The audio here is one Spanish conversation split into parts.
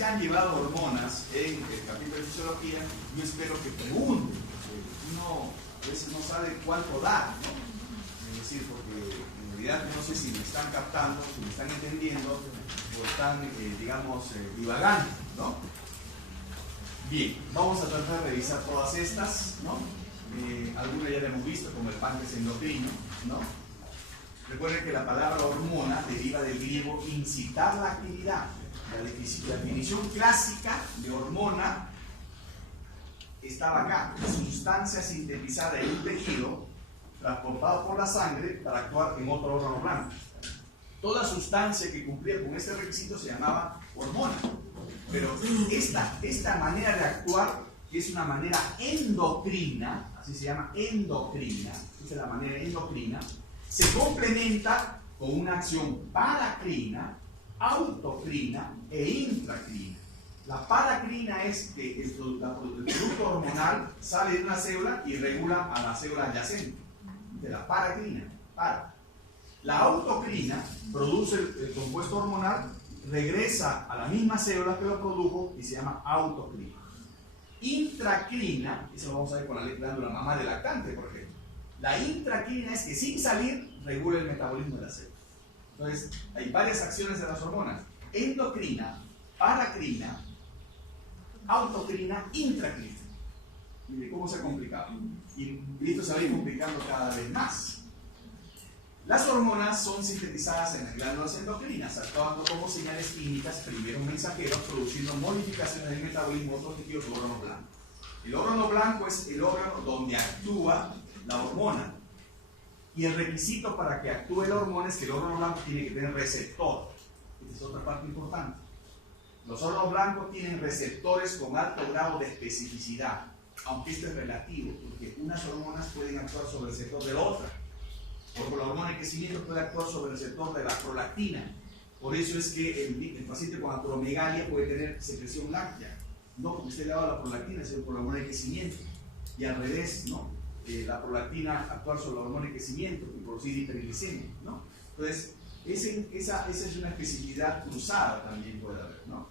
ustedes ya han llevado hormonas en el capítulo de fisiología, yo espero que pregunten, porque uno a veces no sabe cuánto dar, ¿no? Es decir, porque en realidad yo no sé si me están captando, si me están entendiendo, o están, digamos, divagando, ¿no? Bien, vamos a tratar de revisar todas estas, ¿no? Algunas ya la hemos visto, como el páncreas endocrino, ¿no? Recuerden que la palabra hormona deriva del griego incitar la actividad. La definición clásica de hormona estaba acá: sustancia sintetizada en un tejido transportada por la sangre para actuar en otro órgano blanco. Toda sustancia que cumplía con este requisito se llamaba hormona. Pero esta manera de actuar, que es una manera endocrina, así se llama, endocrina, esa es la manera endocrina, se complementa con una acción paracrina, autocrina e intracrina. La paracrina es que el producto hormonal sale de una célula y regula a la célula adyacente. De la paracrina, para. La autocrina produce el compuesto hormonal, regresa a la misma célula que lo produjo y se llama autocrina. Intracrina, eso lo vamos a ver con la glándula mamar del lactante, por ejemplo. La intracrina es que sin salir regula el metabolismo de la célula. Entonces, hay varias acciones de las hormonas: endocrina, paracrina, autocrina, intracrina. Mire cómo se ha complicado. Y esto se va a ir complicando cada vez más. Las hormonas son sintetizadas en las glándulas endocrinas, actuando como señales químicas, primeros mensajeros, produciendo modificaciones del metabolismo de otros tejidos del órgano blanco. El órgano blanco es el órgano donde actúa la hormona. Y el requisito para que actúe la hormona es que el órgano blanco tiene que tener receptor. Esta es otra parte importante. Los órganos blancos tienen receptores con alto grado de especificidad, aunque esto es relativo, porque unas hormonas pueden actuar sobre el receptor de la otra. Por ejemplo, la hormona de crecimiento puede actuar sobre el receptor de la prolactina. Por eso es que el paciente con acromegalia puede tener secreción láctea. No porque esté elevado la prolactina, sino por la hormona de crecimiento. Y al revés, ¿no? La prolactina actuar sobre la hormona de crecimiento y producir hiperglicemia, ¿no? Entonces, esa es una especificidad cruzada también puede haber, ¿no?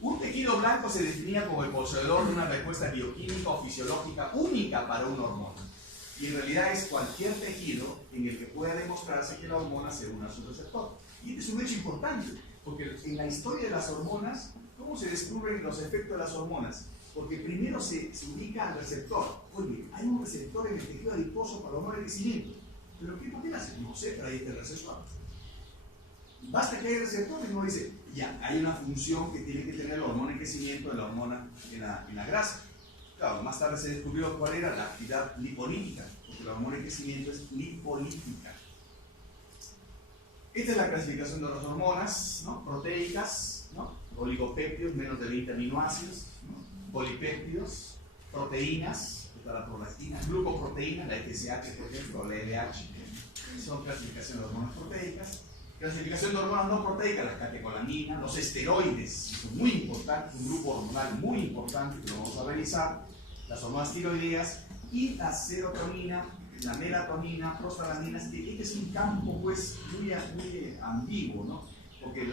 Un tejido blanco se definía como el poseedor de una respuesta bioquímica o fisiológica única para una hormona. Y en realidad es cualquier tejido en el que pueda demostrarse que la hormona se une a su receptor. Y este es un hecho importante, porque en la historia de las hormonas, ¿cómo se descubren los efectos de las hormonas? Porque primero se ubica al receptor. Oye, hay un receptor en el tejido adiposo para la hormona de crecimiento. ¿Pero qué papel hace? No sé, pero ahí está el receptor. Basta que haya receptor y uno dice, ya, hay una función que tiene que tener la hormona de crecimiento de la hormona en la grasa. Claro, más tarde se descubrió cuál era la actividad lipolítica, porque la hormona de crecimiento es lipolítica. Esta es la clasificación de las hormonas, ¿no? Proteicas, ¿no? Oligopéptidos, menos de 20 aminoácidos, ¿no? Polipéptidos, proteínas, está la prolactina, glucoproteínas, la FSH, por ejemplo, la LH, son clasificación de hormonas proteicas. Clasificación de hormonas no proteicas, las catecolaminas, los esteroides, son muy importantes, un grupo hormonal muy importante que lo vamos a revisar, las hormonas tiroideas y la serotonina, la melatonina, prostaglandinas, que este es un campo pues muy ambiguo, ¿no? Porque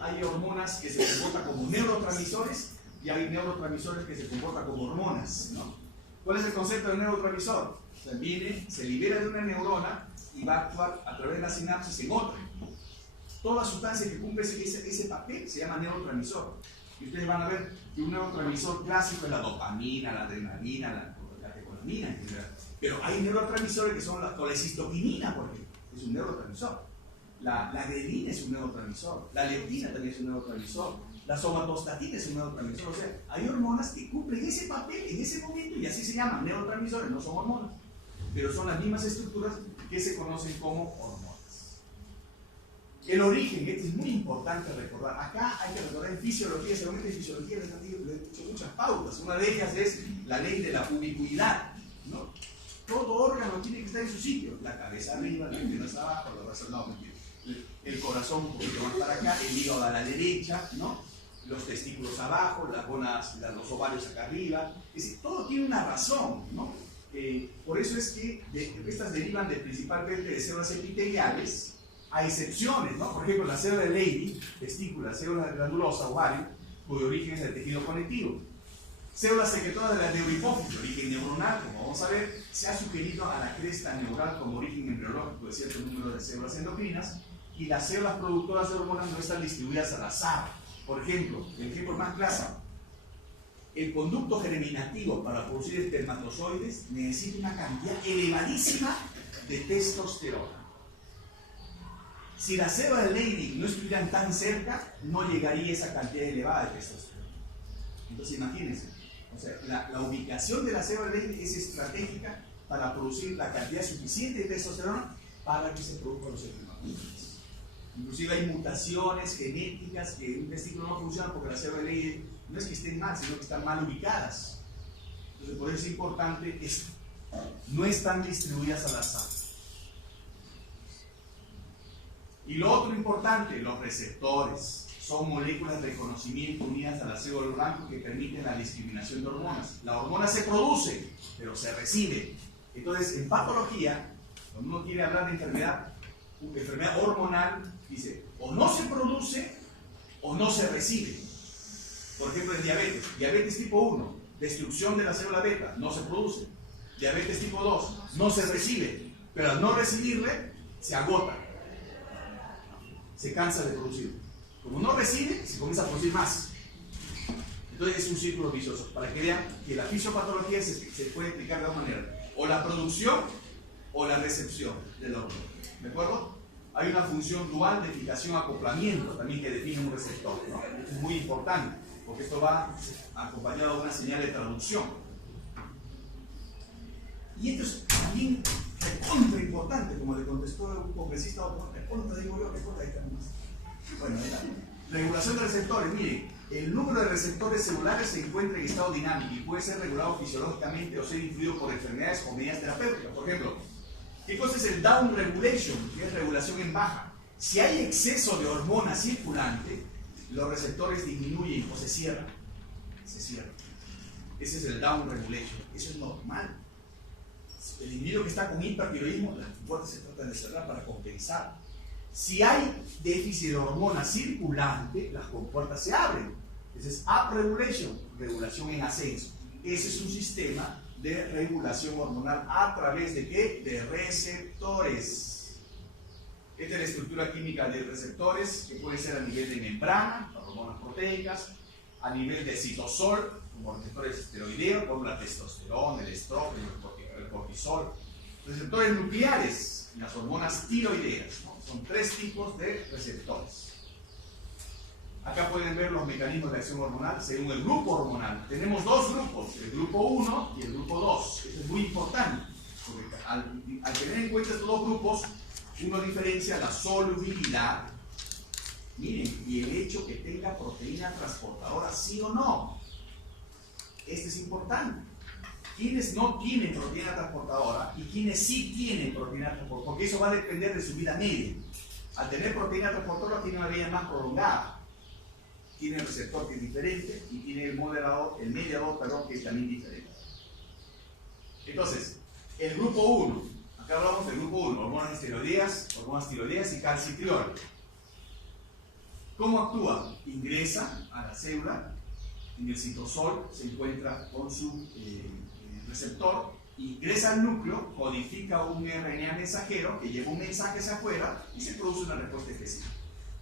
hay hormonas que se comportan como neurotransmisores y hay neurotransmisores que se comportan como hormonas, ¿no? ¿Cuál es el concepto de neurotransmisor? O sea, se libera de una neurona y va a actuar a través de la sinapsis en otra. Toda sustancia que cumple ese papel se llama neurotransmisor. Y ustedes van a ver que un neurotransmisor clásico es la dopamina, la adrenalina, la catecolamina en general. Pero hay neurotransmisores que son la colecistoquinina, por ejemplo, es un neurotransmisor. La grelina es un neurotransmisor. La leptina también es un neurotransmisor. La somatostatina es un neurotransmisor. O sea, hay hormonas que cumplen ese papel en ese momento y así se llaman neurotransmisores, no son hormonas. Pero son las mismas estructuras que se conocen como hormonas. El origen, esto es muy importante recordar. Acá hay que recordar en fisiología, seguramente en fisiología les he dicho muchas pautas. Una de ellas es la ley de la ubicuidad, ¿no? Todo órgano tiene que estar en su sitio. La cabeza arriba, la pierna abajo, la raza no, mentira. El corazón un poquito más para acá, el hígado a la derecha, ¿no? Los testículos abajo, las gonas, los ovarios acá arriba. Es decir, todo tiene una razón, ¿no? Por eso es que estas derivan principalmente de células epiteliales a excepciones, ¿no? Por ejemplo, la célula de Leydig, testícula, célula granulosa, ovario, cuyo origen es el tejido conectivo. Células secretoras de la neurohipófisis, origen neuronal, como vamos a ver, se ha sugerido a la cresta neural como origen embriológico de cierto número de células endocrinas, y las células productoras de hormonas no están distribuidas al azar. Por ejemplo, el ejemplo más clásico, el conducto germinativo para producir espermatozoides necesita una cantidad elevadísima de testosterona. Si las células de Leydig no estuvieran tan cerca, no llegaría esa cantidad elevada de testosterona. Entonces imagínense, o sea, la ubicación de la célula de Leydig es estratégica para producir la cantidad suficiente de testosterona para que se produzcan los espermatozoides. Inclusive hay mutaciones genéticas que un testículo no funciona porque las células de Leydig no es que estén mal, sino que están mal ubicadas. Entonces por eso es importante esto. No están distribuidas al azar. Y lo otro importante, los receptores. Son moléculas de reconocimiento unidas a la célula blanco que permiten la discriminación de hormonas. La hormona se produce, pero se recibe. Entonces, en patología, cuando uno quiere hablar de enfermedad hormonal, dice, o no se produce o no se recibe. Por ejemplo, en diabetes tipo 1, destrucción de la célula beta, no se produce. Diabetes tipo 2, no se recibe, pero al no recibirle, se agota, se cansa de producir. Como no recibe, se comienza a producir más. Entonces es un círculo vicioso. Para que vean que la fisiopatología se puede explicar de dos maneras. O la producción o la recepción del hormona. ¿De acuerdo? Hay una función dual de fijación acoplamiento también que define un receptor, ¿no? Esto es muy importante, porque esto va acompañado de una señal de traducción. Y esto es también recontra importante, como le contestó un congresista, recontra digo yo, recontra ahí también. Bueno, regulación de receptores. Miren, el número de receptores celulares se encuentra en estado dinámico y puede ser regulado fisiológicamente o ser influido por enfermedades o medidas terapéuticas. Por ejemplo, ¿qué cosa es el down regulation? Que es regulación en baja. Si hay exceso de hormona circulante, los receptores disminuyen o se cierran. Se cierran. Ese es el down regulation. Eso es normal. El individuo que está con hipertiroidismo, las compuertas se tratan de cerrar para compensar. Si hay déficit de hormona circulante, las compuertas se abren. Ese es upregulation, regulación en ascenso. Ese es un sistema de regulación hormonal a través de ¿qué? De receptores. Esta es la estructura química de receptores, que puede ser a nivel de membrana, las hormonas proteicas, a nivel de citosol, como receptores esteroideos, como la testosterona, el estrógeno, el cortisol. Receptores nucleares, las hormonas tiroideas, ¿no? Son tres tipos de receptores. Acá pueden ver los mecanismos de acción hormonal según el grupo hormonal. Tenemos dos grupos, el grupo 1 y el grupo 2. Esto es muy importante, porque al tener en cuenta estos dos grupos, uno diferencia la solubilidad, miren, y el hecho que tenga proteína transportadora, sí o no. Este es importante. Quienes no tienen proteína transportadora y quienes sí tienen proteína transportadora, porque eso va a depender de su vida media. Al tener proteína transportadora tiene una vida más prolongada, tiene el receptor que es diferente y tiene el mediador, que es también diferente. Entonces, el grupo 1, acá hablamos del grupo 1, hormonas tiroideas y calcitriol. ¿Cómo actúa? Ingresa a la célula, en el citosol se encuentra con su receptor, ingresa al núcleo, codifica un RNA mensajero que lleva un mensaje hacia afuera y se produce una respuesta específica.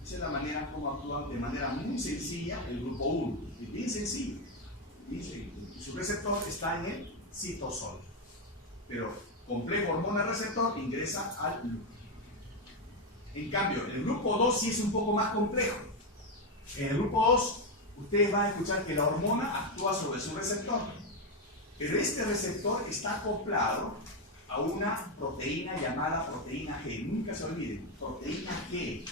Esa es la manera como actúa de manera muy sencilla el grupo 1. Es bien sencillo. Su receptor está en el citosol. Pero complejo hormona-receptor ingresa al núcleo. En cambio, el grupo 2 sí es un poco más complejo. En el grupo 2, ustedes van a escuchar que la hormona actúa sobre su receptor. Pero este receptor está acoplado a una proteína llamada proteína G. Nunca se olviden, proteína G.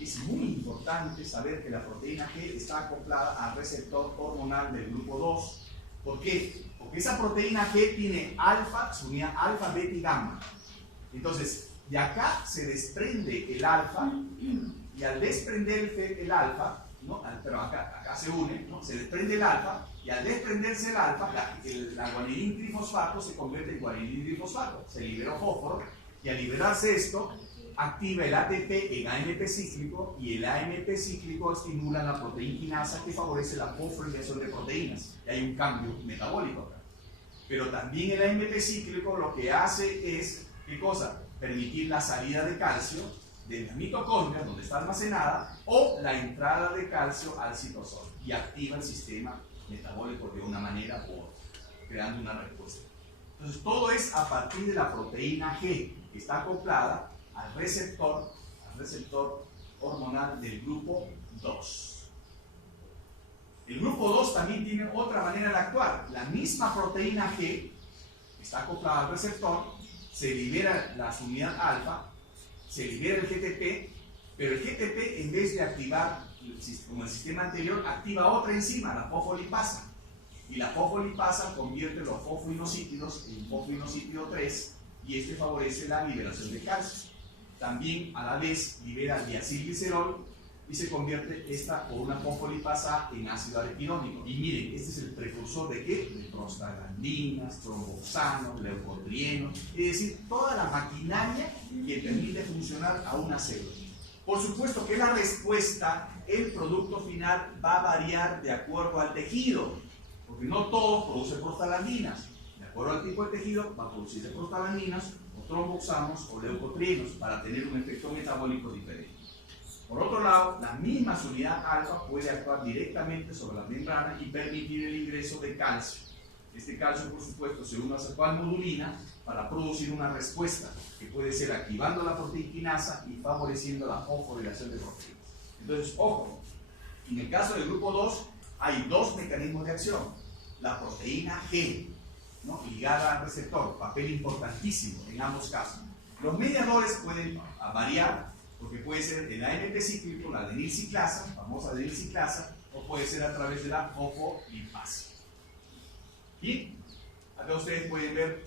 Es muy importante saber que la proteína G está acoplada al receptor hormonal del grupo 2. ¿Por qué? Porque esa proteína G tiene alfa, su unidad alfa, beta y gamma. Entonces, de acá se desprende el alfa y al desprender el alfa, ¿no? Pero acá se une, ¿no? Se desprende el alfa y al desprenderse el alfa, la guanilin trifosfato se convierte en guanilin trifosfato. Se liberó fósforo y al liberarse esto, activa el ATP en AMP cíclico y el AMP cíclico estimula la proteína quinasa que favorece la fosforilación de proteínas. Y hay un cambio metabólico acá. Pero también el AMP cíclico lo que hace es, ¿qué cosa? Permitir la salida de calcio de la mitocondria, donde está almacenada, o la entrada de calcio al citosol y activa el sistema metabólico de una manera u otra, creando una respuesta. Entonces, todo es a partir de la proteína G, que está acoplada al receptor hormonal del grupo 2. El grupo 2 también tiene otra manera de actuar. La misma proteína G está acoplada al receptor, se libera la unidad alfa, se libera el GTP, pero el GTP, en vez de activar, como el sistema anterior, activa otra enzima, la fosfolipasa. Y la fosfolipasa convierte los fosfoinosítidos en fosfoinosítido 3 y este favorece la liberación de calcio. También a la vez libera diacilglicerol y se convierte esta por una fosfolipasa en ácido araquidónico. Y miren, este es el precursor de ¿qué? De prostaglandinas, tromboxanos, leucotrienos, es decir, toda la maquinaria que permite funcionar a una célula. Por supuesto que la respuesta, el producto final, va a variar de acuerdo al tejido, porque no todo produce prostaglandinas. De acuerdo al tipo de tejido, va a producir prostaglandinas o tromboxanos o leucotrienos para tener un efecto metabólico diferente. Por otro lado, la misma unidad alfa puede actuar directamente sobre la membrana y permitir el ingreso de calcio. Este calcio, por supuesto, se une a salmodulina para producir una respuesta que puede ser activando la proteína quinasa y favoreciendo la fosforilación de proteínas. Entonces, ojo, en el caso del grupo 2 hay dos mecanismos de acción. La proteína G, ¿no?, ligada al receptor, papel importantísimo en ambos casos. Los mediadores pueden variar, porque puede ser el AMP cíclico, la adenilciclasa, famosa adenilciclasa, o puede ser a través de la fosfolipasa. Bien, acá ustedes pueden ver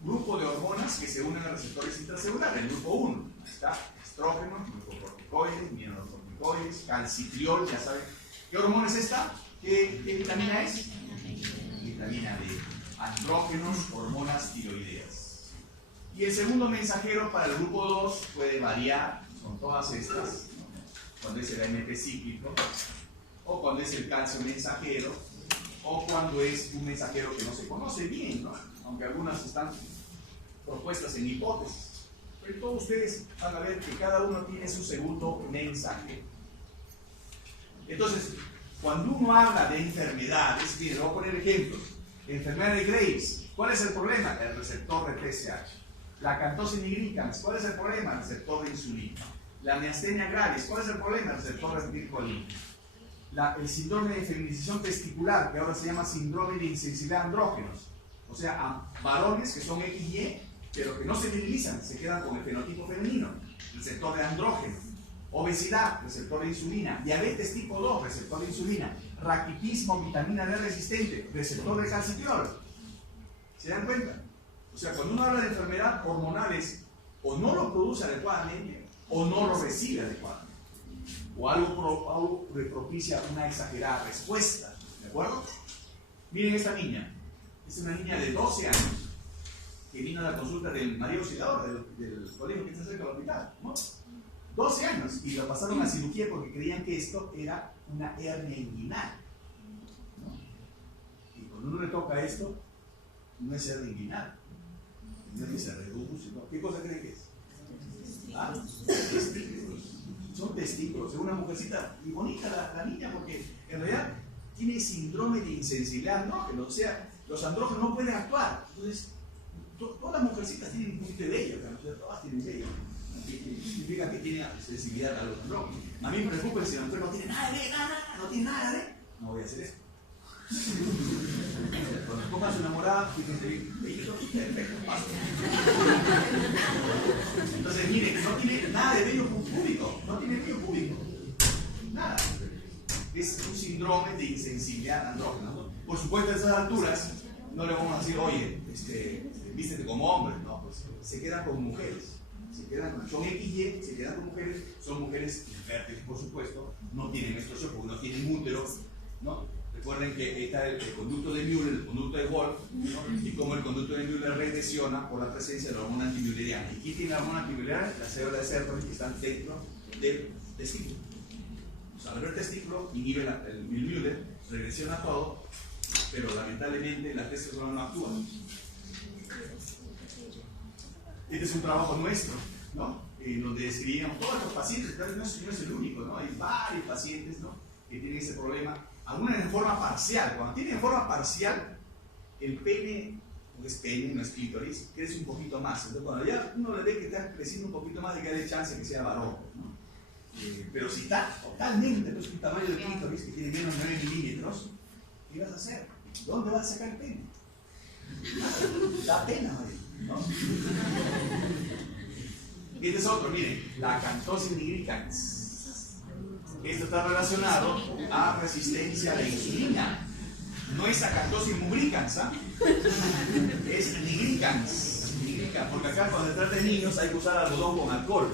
grupo de hormonas que se unen a receptores intracelulares. El grupo 1, ahí está, estrógenos, glucocorticoides, mineralocorticoides, calcitriol, ya saben. ¿Qué hormona es esta? ¿Qué vitamina es? Vitamina D. Andrógenos, hormonas tiroideas. Y el segundo mensajero para el grupo 2 puede variar, son todas estas, ¿no? Cuando es el AMP cíclico, o cuando es el calcio mensajero, o cuando es un mensajero que no se conoce bien, ¿no? Aunque algunas están propuestas en hipótesis. Pero todos ustedes van a ver que cada uno tiene su segundo mensajero. Entonces, cuando uno habla de enfermedades, miren, voy a poner ejemplos. Enfermedad de Graves, ¿cuál es el problema? El receptor de TSH. La acanthosis nigricans, ¿cuál es el problema? El receptor de insulina. La miastenia gravis, ¿cuál es el problema? El receptor de acetilcolina. El síndrome de feminización testicular, que ahora se llama síndrome de insensibilidad a andrógenos. O sea, a varones que son XY, pero que no se virilizan, se quedan con el fenotipo femenino. Receptor de andrógeno. Obesidad, receptor de insulina. Diabetes tipo 2, receptor de insulina. Raquitismo, vitamina D resistente, receptor de calcitriol. ¿Se dan cuenta? O sea, cuando uno habla de enfermedad hormonales, o no lo produce adecuadamente, o no lo recibe adecuadamente. O algo le propicia una exagerada respuesta. ¿De acuerdo? Miren esta niña. Es una niña de 12 años que vino a la consulta del María Auxiliadora, del colegio que está cerca del hospital, ¿no? 12 años, y lo pasaron a cirugía porque creían que esto era una hernia inguinal, ¿no? Y cuando uno le toca esto, no es hernia inguinal, no es que se reduce, ¿no? ¿Qué cosa creen que es? ¿Ah? Testículos. Son testículos. Es una mujercita y bonita la niña porque en realidad tiene síndrome de insensibilidad a andrógenos, o sea, los andrógenos no pueden actuar. Entonces, todas las mujercitas tienen un poquito de vello, o sea, todas tienen vello. Significa que tiene sensibilidad a los andrógenos. A mí me preocupa si la mujer no tiene nada de no tiene nada de, no voy a hacer esto. Cuando pongas una morada, fíjense bien, vello, perfecto, paso. Entonces, miren, no tiene nada de vello púbico, no tiene vello púbico, nada. Es un síndrome de insensibilidad a andrógenos, ¿no? Por supuesto, a esas alturas, no le vamos a decir, oye, vístete como hombre, no, pues se quedan con mujeres. Son XY, se quedan con mujeres, son mujeres infértiles, por supuesto, no tienen menstruación porque no tienen útero, ¿no? Recuerden que está el conducto de Müller, el conducto de Wolff, ¿no? Y cómo el conducto de Müller regresiona por la presencia de la hormona antimülleriana. ¿Y quién tiene la hormona antimülleriana? Las células de Sertoli que están dentro del testículo. O sea, al testículo inhibe el Müller, regresiona todo, pero lamentablemente la testosterona no actúa. Este es un trabajo nuestro, ¿no? En donde describíamos todos los pacientes, no es el único, ¿no? Hay varios pacientes, ¿no?, que tienen ese problema, algunos en forma parcial. Cuando tienen en forma parcial, el pene, no es pene, no es clítoris, crece un poquito más. Entonces, cuando ya uno le ve que está creciendo un poquito más, de que hay chance que sea varón, ¿no? Pero si está totalmente, pues, un tamaño de clítoris que tiene menos de 9 milímetros, ¿qué vas a hacer? ¿Dónde vas a sacar el pene? Da pena, ¿no? Este es otro, miren, la acantosis nigricans. Esto está relacionado a resistencia a la insulina. No es acantosis mugricans, ¿ah? Es nigricans. Porque acá cuando se trata de niños hay que usar algodón con alcohol.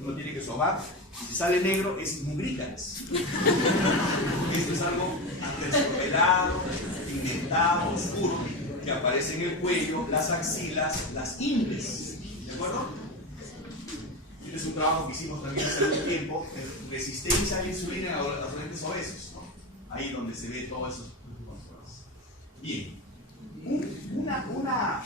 Uno tiene que sobar. Si sale negro es mugricans. Esto es algo aterciopelado, pigmentado, oscuro, que aparece en el cuello, las axilas, las ingles. ¿De acuerdo? Este es un trabajo que hicimos también hace un tiempo, resistencia a la insulina en los pacientes obesos, ¿no? Ahí donde se ve todo eso. Bien, una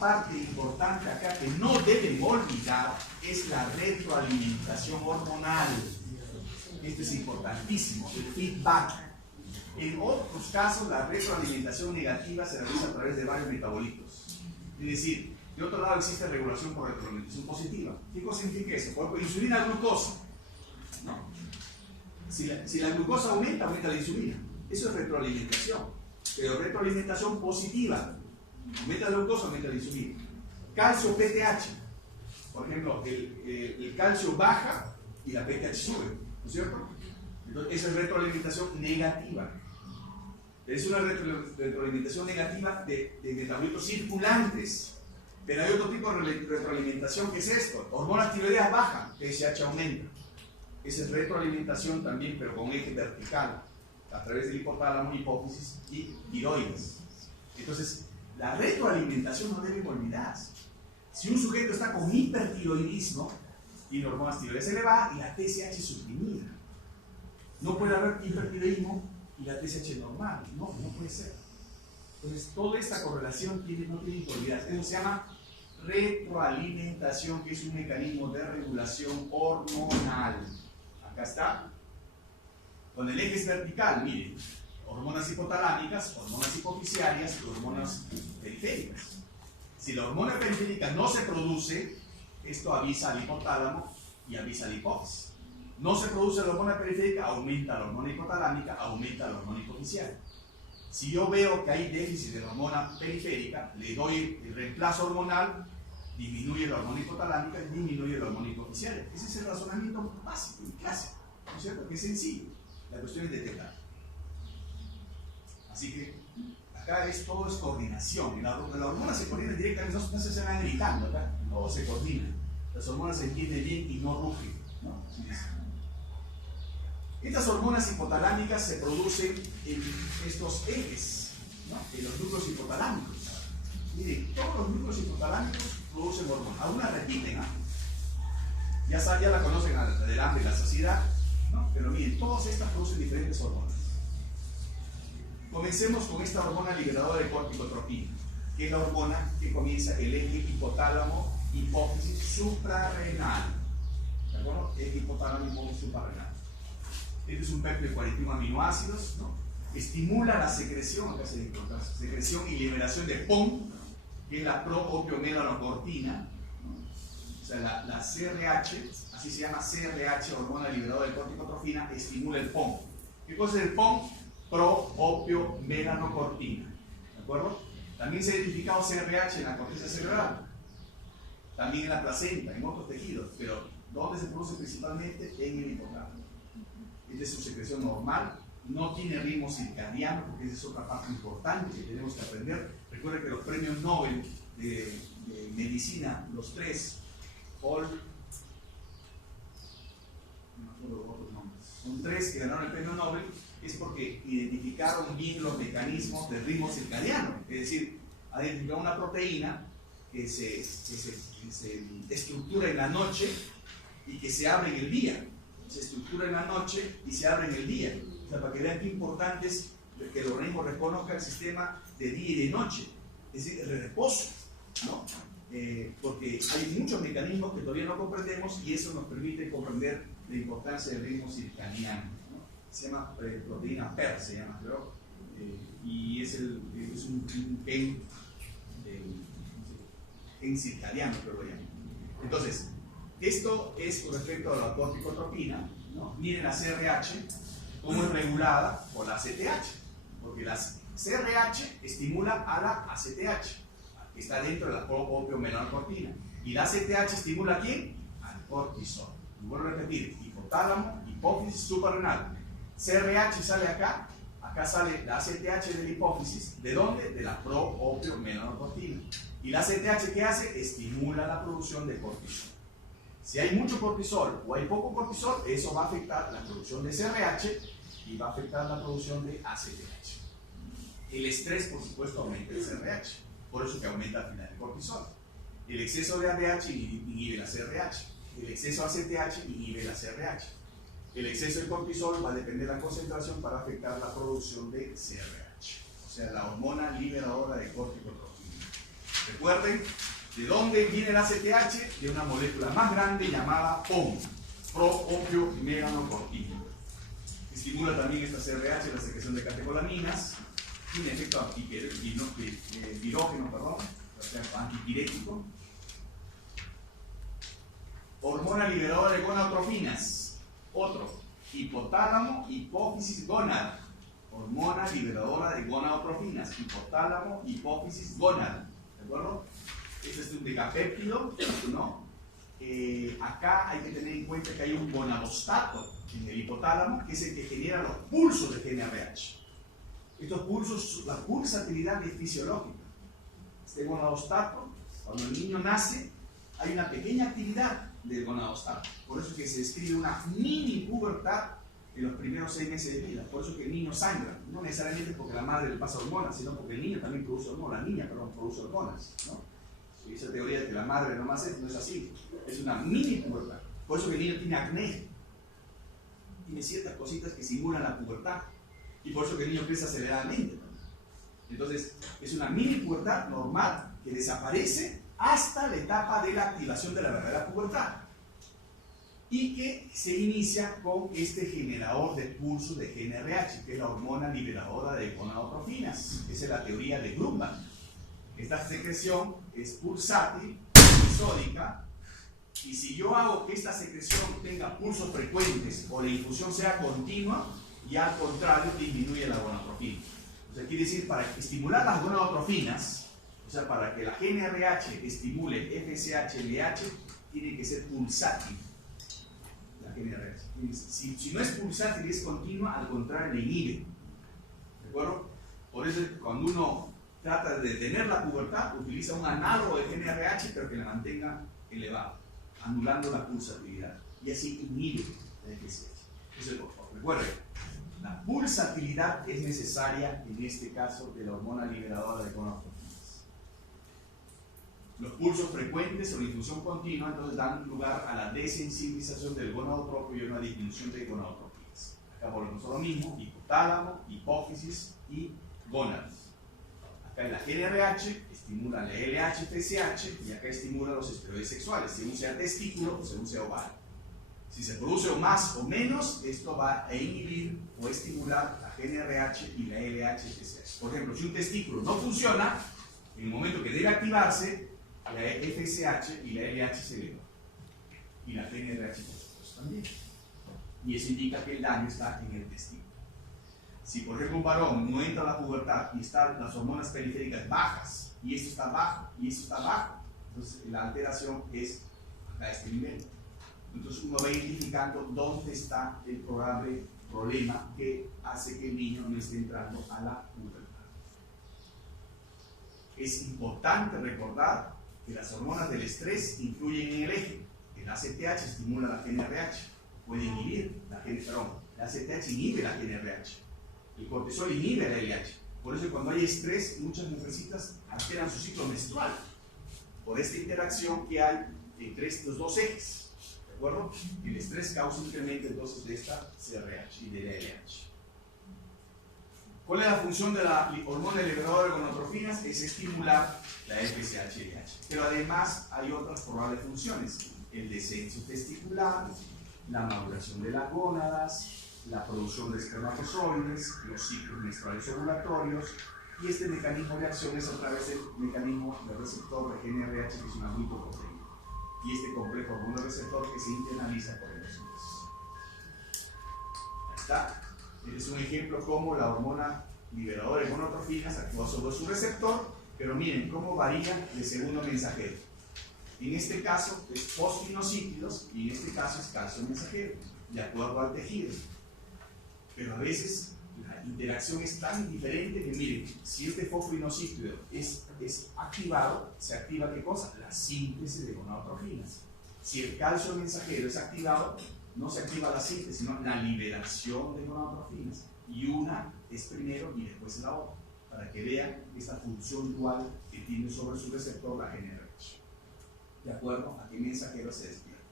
parte importante acá que no deben olvidar es la retroalimentación hormonal. Esto es importantísimo, el feedback. En otros casos, la retroalimentación negativa se realiza a través de varios metabolitos. Es decir, de otro lado existe regulación por retroalimentación positiva. ¿Qué cosa significa eso? Por ejemplo, insulina, glucosa, ¿no? Si la glucosa aumenta, aumenta la insulina. Eso es retroalimentación. Pero retroalimentación positiva. Aumenta la glucosa, aumenta la insulina. Calcio, PTH. Por ejemplo, el calcio baja y la PTH sube, ¿no es cierto? Entonces, esa es retroalimentación negativa. Es una retroalimentación negativa de metabolitos circulantes. Pero hay otro tipo de retroalimentación que es esto. Hormonas tiroideas bajan, TSH aumenta. Esa es retroalimentación también, pero con eje vertical, a través del hipotálamo, hipófisis y tiroides. Entonces, la retroalimentación no debe olvidarse. Si un sujeto está con hipertiroidismo, tiene hormonas tiroideas elevadas y la TSH suprimida. No puede haber hipertiroidismo y la TSH normal. No puede ser. Entonces, toda esta correlación no tiene que olvidarse. Eso se llama retroalimentación, que es un mecanismo de regulación hormonal. Acá está. Con el eje es vertical, miren, hormonas hipotalámicas, hormonas hipofisiarias y hormonas periféricas. Si la hormona periférica no se produce, esto avisa al hipotálamo y avisa al hipófisis. No se produce la hormona periférica, aumenta la hormona hipotalámica, aumenta la hormona hipofisiaria. Si yo veo que hay déficit de la hormona periférica, le doy el reemplazo hormonal, disminuye la hormona hipotalámica, disminuye la hormona hipofisiaria. Ese es el razonamiento básico y clásico, ¿no es cierto? Que es sencillo. La cuestión es detectar. Así que acá todo es coordinación. La hormona se coordina directamente, no se van gritando, acá todo se coordina. Las hormonas se entienden bien y no rugen, ¿no? Estas hormonas hipotalámicas se producen en estos ejes, ¿no?, en los núcleos hipotalámicos. Miren, todos los núcleos hipotalámicos producen hormonas. Algunas repiten, ¿ah? Ya la conocen, la del hambre y la saciedad, ¿no? Pero miren, todas estas producen diferentes hormonas. Comencemos con esta hormona liberadora de corticotropina, que es la hormona que comienza el eje hipotálamo, hipófisis suprarrenal. ¿De acuerdo? Eje hipotálamo, hipófisis suprarrenal. Este es un péptido de 41 aminoácidos, ¿no? Estimula la secreción, acá se secreción y liberación de POM, que es la pro-opiomelanocortina, ¿no? O sea, la CRH, así se llama CRH, hormona liberadora de corticotropina, estimula el POM. ¿Qué cosa es el POM? Pro-opiomelanocortina. ¿De acuerdo? También se ha identificado CRH en la corteza cerebral, también en la placenta, en otros tejidos, pero ¿dónde se produce principalmente? En el hipotálamo. Esta es su secreción normal, no tiene ritmo circadiano, porque esa es otra parte importante que tenemos que aprender. Recuerden que los premios Nobel de medicina, los tres, son tres que ganaron el premio Nobel, es porque identificaron bien los mecanismos del ritmo circadiano, es decir, ha identificado una proteína que se estructura en la noche y que se abre en el día. Se estructura en la noche y se abre en el día. O sea, para que vean qué importante es que el organismo reconozca el sistema de día y de noche, es decir, el reposo, ¿no? Porque hay muchos mecanismos que todavía no comprendemos y eso nos permite comprender la importancia del ritmo circadiano, ¿no? Se llama proteína PER, se llama, creo, y es un gen circadiano, creo que lo llaman. Entonces, esto es con respecto a la corticotropina, ¿no? Miren la CRH, cómo es regulada por la ACTH, porque la CRH estimula a la ACTH, que está dentro de la opiomelanocortina, y la ACTH estimula ¿a quién? Al cortisol. Y vuelvo a repetir, hipotálamo, hipófisis, suprarrenal. CRH sale acá, acá sale la ACTH de la hipófisis, ¿de dónde? De la opiomelanocortina. Y la ACTH, ¿qué hace? Estimula la producción de cortisol. Si hay mucho cortisol o hay poco cortisol, eso va a afectar la producción de CRH y va a afectar la producción de ACTH. El estrés, por supuesto, aumenta el CRH, por eso que aumenta al final el cortisol. El exceso de ADH inhibe la CRH, el exceso de ACTH inhibe la CRH. El exceso de cortisol va a depender de la concentración para afectar la producción de CRH, o sea, la hormona liberadora de corticotropina. Recuerden, ¿de dónde viene la ACTH? De una molécula más grande llamada POM, pro-opiomelanocortina. Estimula también esta CRH la secreción de catecolaminas, tiene efecto antipirético. Hormona liberadora de gonadotrofinas, otro, hipotálamo, hipófisis, gónada. Hormona liberadora de gonadotrofinas, hipotálamo, hipófisis, gónada. ¿De acuerdo? Este es un decapéptido, ¿no? Acá hay que tener en cuenta que hay un gonadostato en el hipotálamo, que es el que genera los pulsos de GnRH. Estos pulsos, la pulsatividad es fisiológica. Este gonadostato, cuando el niño nace, hay una pequeña actividad del gonadostato. Por eso es que se describe una mini pubertad en los primeros 6 meses de vida. Por eso es que el niño sangra. No necesariamente porque la madre le pasa hormonas, sino porque el niño también produce hormonas. La niña, perdón, produce hormonas, ¿no? Y esa teoría de que la madre nomás no es así. Es una mini pubertad. Por eso que el niño tiene acné. Tiene ciertas cositas que simulan la pubertad. Y por eso que el niño crece aceleradamente. Entonces, es una mini pubertad normal que desaparece hasta la etapa de la activación de la verdadera pubertad. Y que se inicia con este generador de pulso de GnRH, que es la hormona liberadora de gonadotrofinas. Esa es la teoría de Grunwald. Esta secreción es pulsátil, episódica, y si yo hago que esta secreción tenga pulsos frecuentes o la infusión sea continua, y al contrario disminuye la gonadotropina. O sea, quiere decir, para estimular las gonadotrofinas, o sea, para que la GnRH estimule FSH, LH, tiene que ser pulsátil. La GnRH. Si no es pulsátil y es continua, al contrario, le inhibe. ¿De acuerdo? Por eso, cuando uno trata de detener la pubertad, utiliza un análogo de GnRH, pero que la mantenga elevado, anulando la pulsatividad. Y así inhibe la FSH. Eso es por favor. Recuerden, la pulsatilidad es necesaria en este caso de la hormona liberadora de gonadotrofinas. Los pulsos frecuentes o la infusión continua entonces dan lugar a la desensibilización del gonadotropio y a una disminución de gonadotropinas. Acá volvemos a lo mismo: hipotálamo, hipófisis y gónadas. Acá en la GnRH estimula la LH-FSH y acá estimula los esteroides sexuales, según sea testículo o según sea ovario. Si se produce más o menos, esto va a inhibir o estimular la GnRH y la LH-FSH. Por ejemplo, si un testículo no funciona, en el momento que debe activarse, la FSH y la LH se elevan. Y la GnRH también. Y eso indica que el daño está en el testículo. Si por ejemplo un varón no entra a la pubertad y están las hormonas periféricas bajas, y esto está bajo, y esto está bajo, entonces la alteración es a este nivel. Entonces uno va identificando dónde está el probable problema que hace que el niño no esté entrando a la pubertad. Es importante recordar que las hormonas del estrés influyen en el eje. El ACTH estimula la GnRH, puede inhibir la GnRH, la ACTH inhibe la GnRH. El cortisol inhibe el LH. Por eso cuando hay estrés, muchas mujercitas alteran su ciclo menstrual. Por esta interacción que hay entre estos dos ejes. ¿De acuerdo? El estrés causa incremento entonces de esta CRH y del LH. ¿Cuál es la función de la hormona liberadora de gonadotrofinas? Es estimular la FSH-LH. Pero además hay otras probables funciones. El descenso testicular, la maduración de las gónadas, la producción de espermatozoides, los ciclos menstruales ovulatorios, y este mecanismo de acción es a través del mecanismo del receptor de GnRH, que es una glicoproteína, y este complejo hormona-receptor que se internaliza por endosíntesis. Ahí está. Este es un ejemplo como la hormona liberadora de gonadotrofinas actúa sobre su receptor, pero miren cómo varía de segundo mensajero. En este caso es fosfinocíclidos y en este caso es calcio mensajero, de acuerdo al tejido. Pero a veces la interacción es tan diferente que miren, si este fosfinocíclido es activado, se activa ¿qué cosa? La síntesis de gonadotrofinas. Si el calcio mensajero es activado, no se activa la síntesis, sino la liberación de gonadotrofinas. Y una es primero y después la otra, para que vean esta función dual que tiene sobre su receptor la GnRH. De acuerdo a qué mensajero se despierta,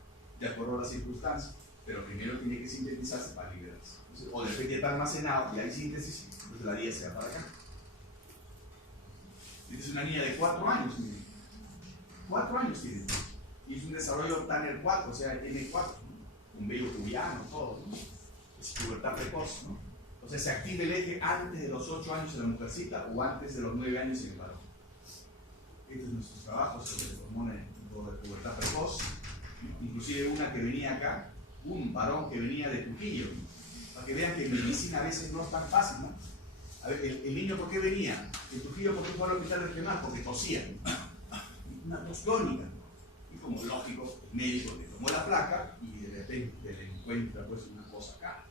de acuerdo a las circunstancias, pero primero tiene que sintetizarse para liberarse. Entonces, o después ya está almacenado y hay síntesis, entonces la vía se va para acá. Esta es una niña de 4 años, miren. 4 años tiene. Y es un desarrollo Tanner 4, o sea, tiene 4, ¿no? Un vello pubiano, todo, ¿no? Es pubertad precoz, ¿no? O sea, se activa el eje antes de los 8 años en la mujercita o antes de los 9 años en el varón. Este es nuestro trabajo sobre el hormona de pubertad precoz. Inclusive una que venía acá, un varón que venía de Trujillo, para que vean que en medicina a veces no es tan fácil, ¿no? A ver, el niño, ¿por qué venía? De Trujillo, ¿por qué fue al hospital regional? Porque tosía. Una tos crónica. Y como lógico, el médico le tomó la placa y de repente le encuentra pues una cosa acá.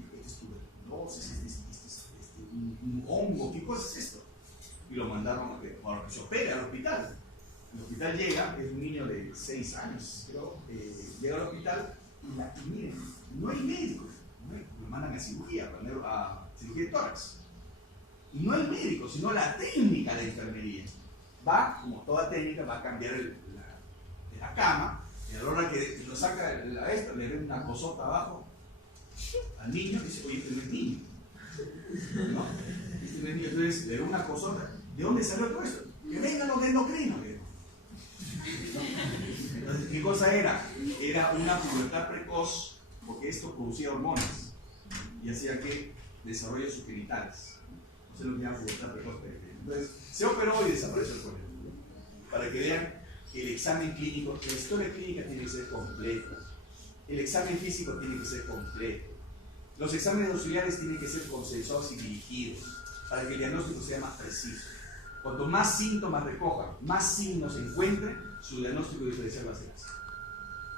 Este es tuberculosis, un hongo, ¿qué cosa es esto? Y lo mandaron a que se opere al hospital. El hospital llega, es un niño de 6 años, creo, llega al hospital y miren, no hay médicos, lo mandan a cirugía de tórax. Y no el médico, sino la técnica de enfermería. Va, como toda técnica, va a cambiar la cama, y a la hora que lo saca le ve una cosota abajo al niño y dice, oye, este no es niño. ¿No? Este no es niño, entonces le ve una cosota. ¿De dónde salió todo esto? Que vengan los endocrinos. Entonces, ¿qué cosa era? Era una pubertad precoz, porque esto producía hormonas y hacía que desarrolle sus genitales. No se lo llama pubertad precoz. Entonces, se operó y desapareció el cuerpo. Para que vean que el examen clínico, la historia clínica tiene que ser completa. El examen físico tiene que ser completo. Los exámenes auxiliares tienen que ser consensuados y dirigidos para que el diagnóstico sea más preciso. Cuanto más síntomas recojan, más signos encuentren, su diagnóstico diferencial va a ser así.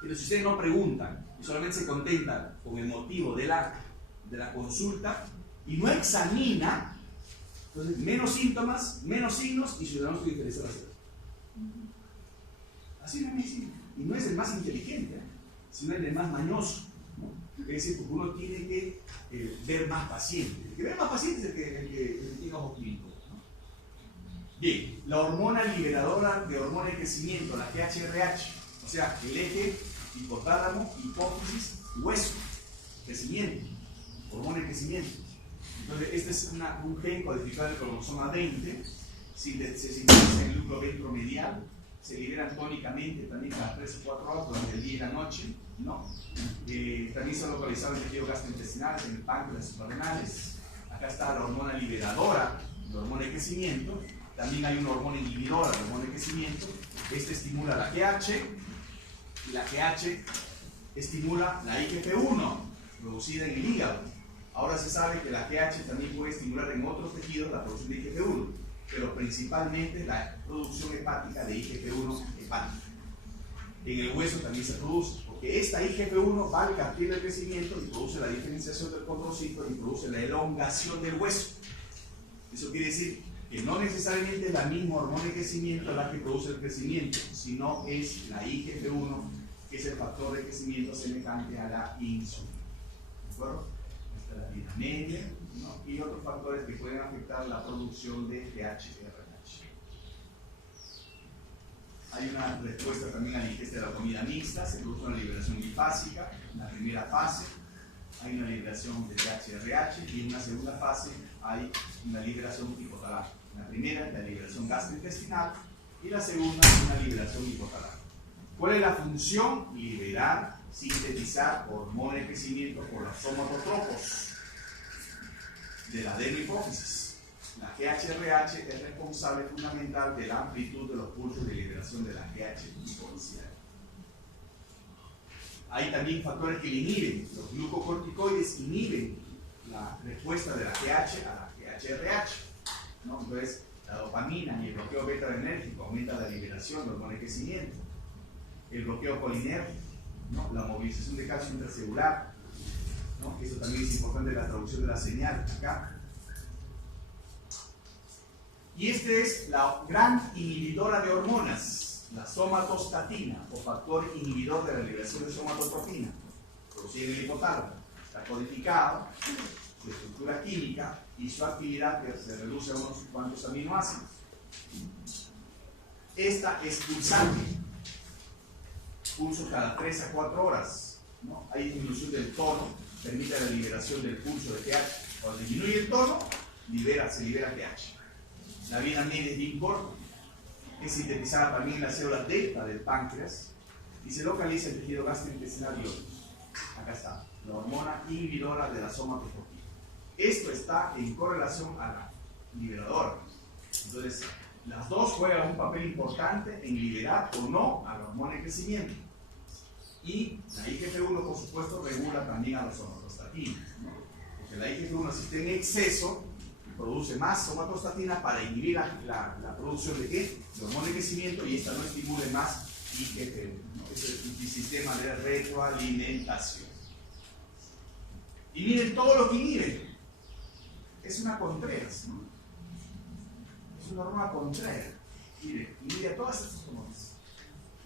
Pero si ustedes no preguntan y solamente se contentan con el motivo de la consulta y no examina, entonces menos síntomas, menos signos y su diagnóstico diferencial va a ser así. Así es la medicina. Y no es el más inteligente, sino el más mañoso, ¿no? Es decir, porque uno tiene que ver más pacientes. El que ve más pacientes es el que tiene ojo clínico. Bien, la hormona liberadora de hormona de crecimiento, la GHRH, o sea, el eje hipotálamo, hipófisis, hueso, crecimiento, hormona de crecimiento. Entonces, este es un gen codificado en el cromosoma 20, se sintetiza en el núcleo ventromedial, se liberan tónicamente también cada 3 o 4 horas durante el día y la noche, ¿no? También se ha localizado en el tejido gastrointestinal, en el páncreas, en las suprarrenales. Acá está la hormona liberadora, la hormona de crecimiento. También hay una hormona inhibidora, la hormona de crecimiento. Este estimula la GH y la GH estimula la IGF-1 producida en el hígado. Ahora se sabe que la GH también puede estimular en otros tejidos la producción de IGF-1, pero principalmente la producción hepática de IGF-1 hepática. En el hueso también se produce, porque esta IGF-1 va al cartil del crecimiento y produce la diferenciación del condrocito y produce la elongación del hueso. Eso quiere decir que no necesariamente es la misma hormona de crecimiento la que produce el crecimiento, sino es la IGF-1, que es el factor de crecimiento semejante a la insulina. ¿De acuerdo? Esta es la vida media. ¿no? Y otros factores que pueden afectar la producción de GHRH. Hay una respuesta también a la ingesta de la comida mixta, se produce una liberación bifásica en la primera fase, hay una liberación de GHRH y en una segunda fase hay una liberación hipotalámica. La primera es la liberación gastrointestinal y la segunda es una liberación hipotalámica. ¿Cuál es la función? Liberar, sintetizar hormona de crecimiento por los somatotropos de la adenohipófisis. La GHRH es responsable fundamental de la amplitud de los pulsos de liberación de la GH hipofisial. Hay también factores que le inhiben. Los glucocorticoides inhiben la respuesta de la GH a la GHRH, ¿no? Entonces, la dopamina y el bloqueo beta-adrenérgico aumenta la liberación de hormona de crecimiento. El bloqueo colinérgico, ¿no? La movilización de calcio intracelular, ¿no? Eso también es importante en la traducción de la señal acá. Y esta es la gran inhibidora de hormonas, la somatostatina, o factor inhibidor de la liberación de somatotropina, producida en el hipotálamo. Está codificado, su estructura química y su actividad que se reduce a unos cuantos aminoácidos. Esta es pulsante, pulso cada 3 a 4 horas, ¿no? Hay disminución del tono, permite la liberación del pulso de pH. Cuando disminuye el tono, se libera pH. La vida media es bien corta, es sintetizada también en la célula delta del páncreas y se localiza en el tejido gastrointestinal y otros. Acá está, la hormona inhibidora de la somatotropina. Esto está en correlación a la liberadora. Entonces, las dos juegan un papel importante en liberar o no a la hormona de crecimiento. Y la IGF-1, por supuesto, regula también a los somatostatinas, ¿no? Porque la IGF-1, si está en exceso, produce más somatostatina para inhibir la producción de ¿qué? De hormona de crecimiento y esta no estimule más IGF-1, ¿no? Ese es un sistema de retroalimentación. Y miren todo lo que inhibe. Es una Contreras, ¿no? Es una hormona Contreras. Miren, inhibe a todas estas hormonas.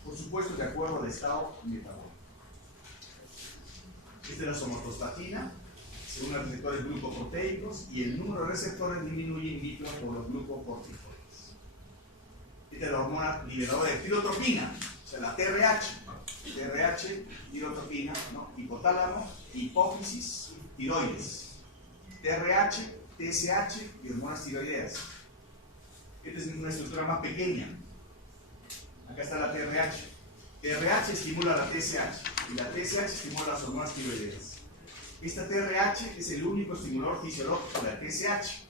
Por supuesto, de acuerdo al estado metabólico. Esta es la somatostatina, según los receptores glucoproteicos, y el número de receptores disminuye in vitro por los glucocorticoides. Esta es la hormona liberadora de tirotropina, o sea, la TRH, tirotropina, ¿no? Hipotálamo, hipófisis, tiroides. TRH, TSH y hormonas tiroideas. Esta es una estructura más pequeña. Acá está la TRH. TRH estimula la TSH y la TSH estimula las hormonas tiroideas. Esta TRH es el único estimulador fisiológico de la TSH,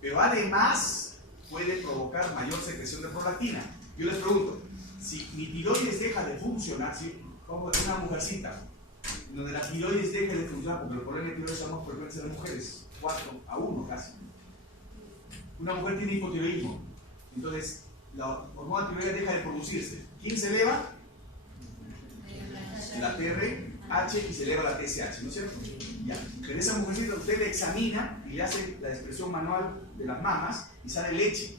pero además puede provocar mayor secreción de prolactina. Yo les pregunto, si mi tiroides deja de funcionar, ¿sí? Como una mujercita, donde la tiroides deja de funcionar, porque los problemas de tiroides son más frecuentes en las mujeres, 4 a 1 casi. Una mujer tiene hipotiroidismo, entonces la hormona tiroidea deja de producirse. ¿Quién se eleva? La TRH y se eleva la TSH, ¿no es cierto? Ya. Pero esa mujercita usted le examina y le hace la expresión manual de las mamas y sale leche.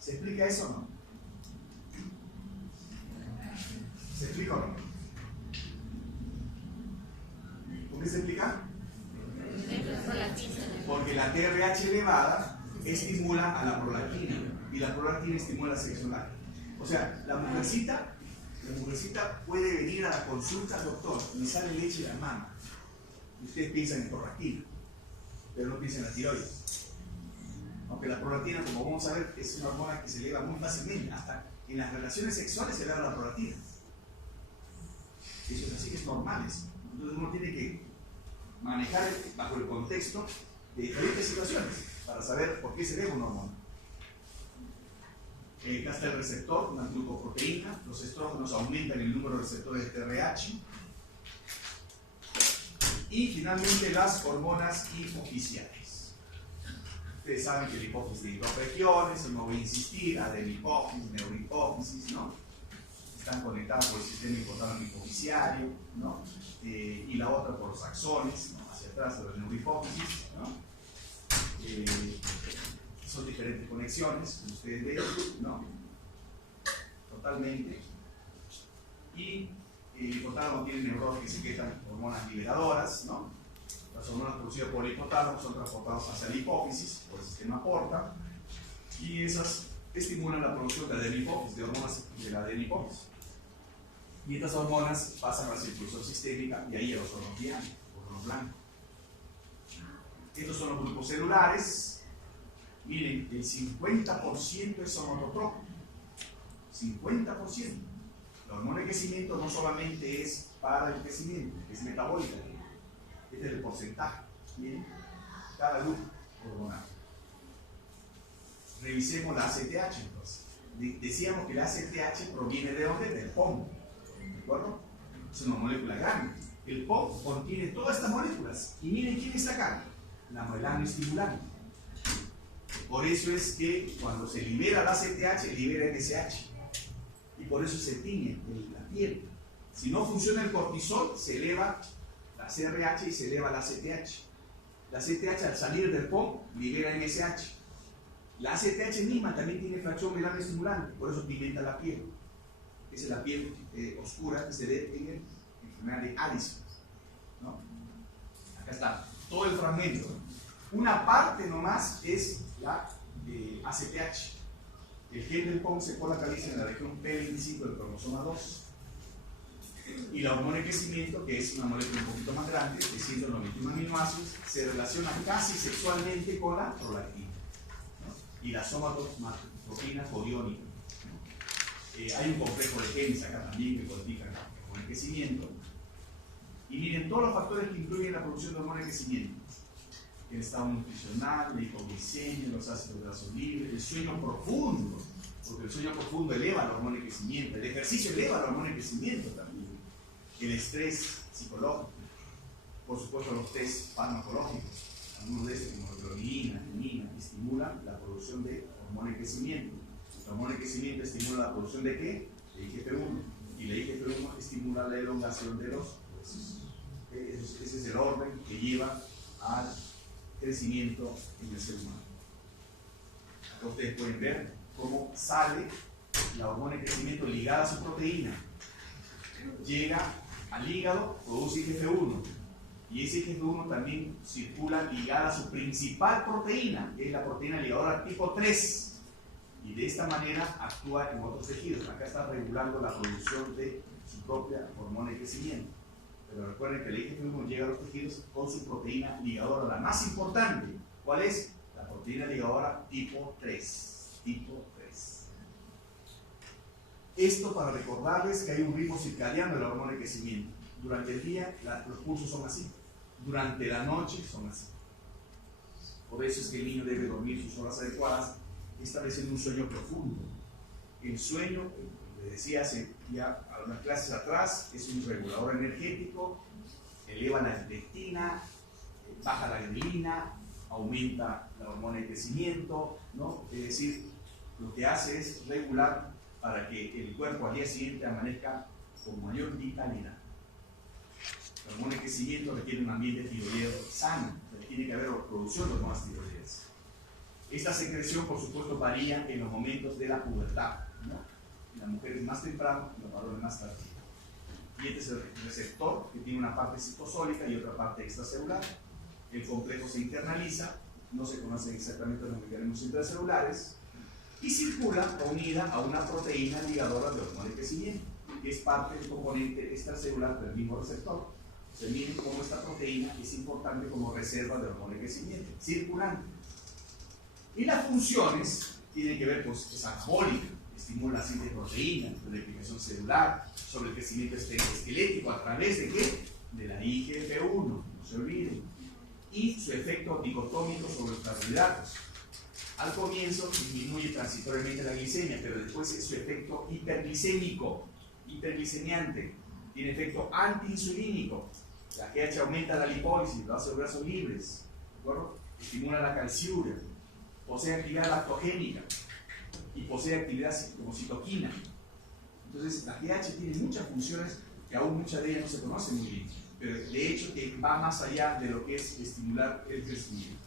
¿Se explica eso o no? ¿Se explica o no? ¿Por qué se explica? Porque la TRH elevada estimula a la prolactina y la prolactina estimula la secreción láctea. O sea, la mujercita puede venir a la consulta, doctor, me sale leche de la mama. Ustedes piensan en prolactina, pero no piensan en la tiroides. Aunque la prolactina, como vamos a ver, es una hormona que se eleva muy fácilmente, hasta en las relaciones sexuales se eleva la prolactina. Eso es así, que es normal eso. Entonces uno tiene que manejar bajo el contexto de diferentes situaciones para saber por qué se eleva una hormona. Acá está el receptor, una glucoproteína. Los estrógenos aumentan el número de receptores de TRH. Y finalmente las hormonas hipofisiales. Ustedes saben que la hipófisis tiene dos regiones, no voy a insistir, adenihipófisis, neurohipófisis, ¿no? Están conectadas por el sistema hipotálamo hipofisiario, ¿no? Y la otra por los axones, ¿no? Hacia atrás de la neurohipófisis, ¿no? Son diferentes conexiones, como ustedes ven, ¿no? Totalmente. Y el hipotálamo tiene neuronas que secretan hormonas liberadoras, ¿no? Las hormonas producidas por el hipotálamo son transportadas hacia la hipófisis por el sistema porta y esas estimulan la producción de adenohipófisis, de hormonas de la adenohipófisis. Y estas hormonas pasan a la circulación sistémica y ahí a los órganos blancos. Estos son los grupos celulares. Miren, el 50% es somatotropo. 50%. La hormona de crecimiento no solamente es para el crecimiento, es metabólica. Este es el porcentaje. Miren, cada grupo hormonal. Revisemos la ACTH entonces. Decíamos que la ACTH proviene de dónde? Del POM. ¿De acuerdo? Es una molécula grande. El POM contiene todas estas moléculas. Y miren quién está acá. La melanoestimulante. Por eso es que cuando se libera la ACTH, libera NSH. Y por eso se tiñe la piel. Si no funciona el cortisol, se eleva la CRH y se eleva la ACTH. La ACTH al salir del POM libera NSH. La ACTH misma también tiene fracción melanoestimulante, por eso pigmenta la piel. Esa es la piel oscura que se ve en la enfermedad de Addison, ¿no? Acá está, todo el fragmento. Una parte nomás es la ACTH. El gen del POM se colocaliza en la región P25 del cromosoma 2. Y la hormona de crecimiento, que es una molécula un poquito más grande, de 191 aminoácidos, se relaciona casi sexualmente con la prolactina, ¿no? Y la somatotropinas codiónica, ¿no? Hay un complejo de genes acá también que codifican la hormona de crecimiento. Y miren todos los factores que influyen en la producción de hormona de crecimiento: el estado nutricional, la hipoglicemia, los ácidos grasos libres, el sueño profundo, porque el sueño profundo eleva la hormona de crecimiento, el ejercicio eleva la hormona de crecimiento también, el estrés psicológico, por supuesto los test farmacológicos, algunos de estos como la globulina, timina, estimulan la producción de hormona de crecimiento. La hormona de crecimiento estimula la producción de ¿qué? De IGF-1, y la IGF-1 estimula la elongación de los huesos. Ese es el orden que lleva al crecimiento en el ser humano. Acá ustedes pueden ver cómo sale la hormona de crecimiento ligada a su proteína. Llega al hígado, produce IGF-1. Y ese IGF-1 también circula ligada a su principal proteína, que es la proteína ligadora tipo 3. Y de esta manera actúa en otros tejidos. Acá está regulando la producción de su propia hormona de crecimiento. Pero recuerden que el IGF-1 llega a los tejidos con su proteína ligadora, la más importante. ¿Cuál es? La proteína ligadora tipo 3. Tipo 3. Esto para recordarles que hay un ritmo circadiano de la hormona de crecimiento. Durante el día los pulsos son así. Durante la noche son así. Por eso es que el niño debe dormir sus horas adecuadas, estableciendo un sueño profundo. El sueño, les decía hace ya algunas clases atrás, es un regulador energético, eleva la leptina, baja la grelina, aumenta la hormona de crecimiento, ¿no? Es decir, lo que hace es regular para que el cuerpo al día siguiente amanezca con mayor vitalidad. La hormona de crecimiento requiere un ambiente tiroideo sano, tiene que haber producción de hormonas tiroideas. Esta secreción, por supuesto, varía en los momentos de la pubertad, ¿no? En las mujeres más temprano, en los varones más tardío. Y este es el receptor que tiene una parte citosólica y otra parte extracelular. El complejo se internaliza, no se conocen exactamente los mecanismos intracelulares, y circula unida a una proteína ligadora de hormona de crecimiento, que es parte del componente extracelular del mismo receptor. Se miren cómo esta proteína es importante como reserva de hormona de crecimiento, circulante. Y las funciones tienen que ver, pues, es anabólica, estimula la síntesis de proteínas, la replicación celular, sobre el crecimiento esquelético, ¿a través de qué? De la IGF-1, no se olviden. Y su efecto dicotómico sobre los carbohidratos. Al comienzo disminuye transitoriamente la glicemia, pero después es su efecto hiperglicémico, hiperglicemiante, tiene efecto antiinsulínico. La GH aumenta la lipólisis, lo hace los brazos libres, ¿de acuerdo? Estimula la calciuria, posee actividad lactogénica y posee actividad como citoquina. Entonces la GH tiene muchas funciones que aún muchas de ellas no se conocen muy bien, pero de hecho que va más allá de lo que es estimular el crecimiento.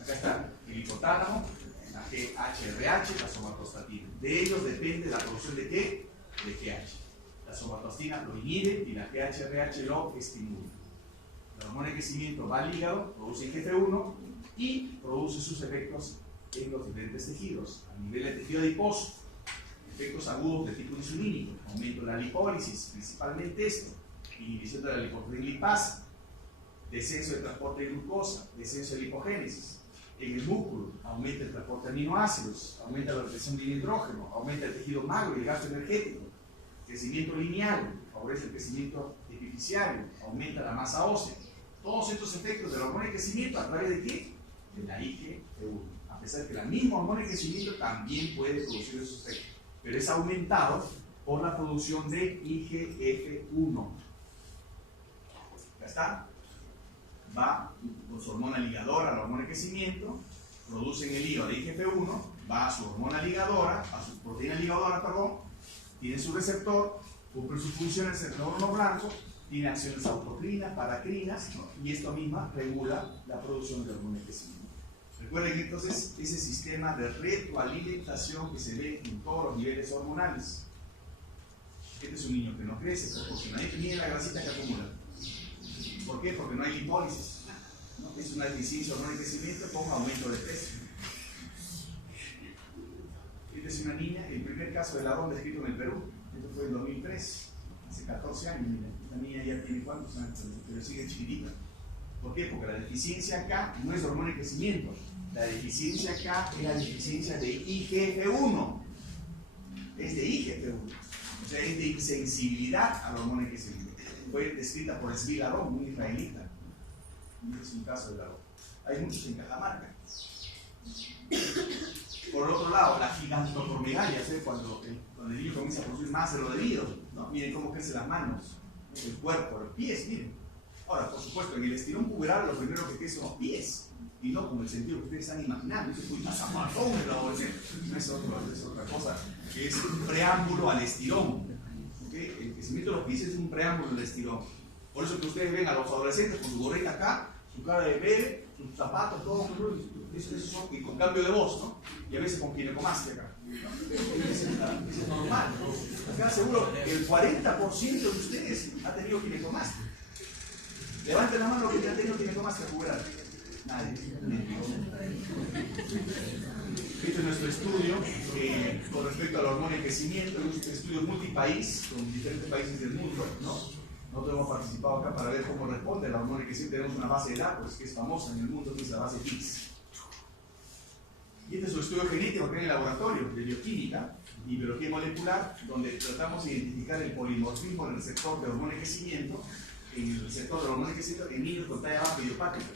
Acá está el hipotálamo, la GHRH, la somatostatina. De ellos depende la producción de ¿qué? De GH. La somatostatina lo inhibe y la GHRH lo estimula. La hormona de crecimiento va al hígado, produce IGF-1 y produce sus efectos en los diferentes tejidos. A nivel del tejido adiposo, efectos agudos de tipo insulínico, aumento de la lipólisis, principalmente esto, inhibición de la lipoproteínlipasa, descenso de transporte de glucosa, descenso de lipogénesis. En el músculo aumenta el transporte de aminoácidos, aumenta la retención de hidrógeno, aumenta el tejido magro y el gasto energético, crecimiento lineal, favorece el crecimiento epifisiario, aumenta la masa ósea. Todos estos efectos de la hormona de crecimiento, ¿a través de qué? De la IGF-1. A pesar de que la misma hormona de crecimiento también puede producir esos efectos, pero es aumentado por la producción de IGF-1. ¿Ya está? Va con su hormona ligadora, la hormona de crecimiento, produce en el hígado de IGF-1, va a su hormona ligadora, a su proteína ligadora, perdón, tiene su receptor, cumple sus funciones en el nódulo blanco, tiene acciones autocrinas, paracrinas, ¿no? Y esto misma regula la producción de hormona de crecimiento. Recuerden entonces ese sistema de retroalimentación que se ve en todos los niveles hormonales. Este es un niño que no crece porque nadie tiene la grasita que acumula. ¿Por qué? Porque no hay lipólisis, ¿no? Es una deficiencia de hormona de crecimiento con aumento de peso. Esta es una niña, el primer caso de ladrón descrito en el Perú. Esto fue en 2003, hace 14 años. Mira, esta niña ya tiene cuántos años, pero sigue chiquitita. ¿Por qué? Porque la deficiencia acá no es de hormona de crecimiento. La deficiencia acá es la deficiencia de IGF-1. Es de IGF-1. O sea, es de insensibilidad a la hormona de crecimiento. Fue descrita por Zvi Ladrón, un israelita. Es un caso de Ladrón. Hay muchos en Cajamarca. Por otro lado, la gigantoformigalia, ¿sí? Cuando el niño comienza a producir más de lo debido, ¿no? Miren cómo crecen las manos, el cuerpo, los pies, miren. Ahora, por supuesto, en el estirón puberal lo primero que crece son los pies, y no como el sentido que ustedes están imaginando. Dice, uy, más amarrón el adolescente. Es otra cosa, que es un preámbulo al estirón. ¿Okay? El crecimiento de los pies es un preámbulo al estirón. Por eso que ustedes ven a los adolescentes con su gorrita acá, su cara de bebé, sus zapatos, todo, eso son, y con cambio de voz, ¿no? Y a veces con ginecomastia acá. Eso es normal, ¿no? Acá seguro que el 40% de ustedes ha tenido ginecomastia. Levanten la mano los que han tenido ginecomastia puberal. Nadie. Este es nuestro estudio con respecto a la hormona de crecimiento. Es un estudio multipaís con diferentes países del mundo, ¿no? Nosotros hemos participado acá para ver cómo responde la hormona de crecimiento. Tenemos una base de datos que es famosa en el mundo, que es la base FIX. Y este es un estudio genético que hay en el laboratorio de bioquímica y biología molecular, donde tratamos de identificar el polimorfismo del receptor de hormona de crecimiento en el receptor de la hormona de crecimiento en niños con talla baja idiopática.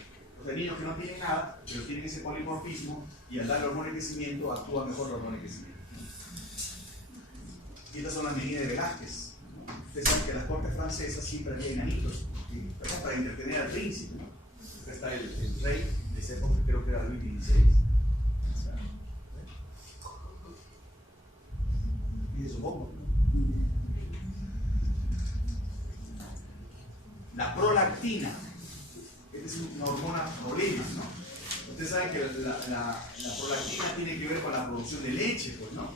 O sea, niños que no tienen nada, pero tienen ese polimorfismo y al darle hormona de crecimiento actúa mejor la hormona de crecimiento. Y estas son las medidas de Velázquez. Ustedes saben que las cortes francesas siempre había enanitos, para entretener al príncipe, ¿no? Acá está el rey de esa época, creo que era Luis XVI. Y eso poco. La prolactina. Esta es una hormona problema, ¿no? Ustedes saben que la prolactina tiene que ver con la producción de leche, pues, ¿no?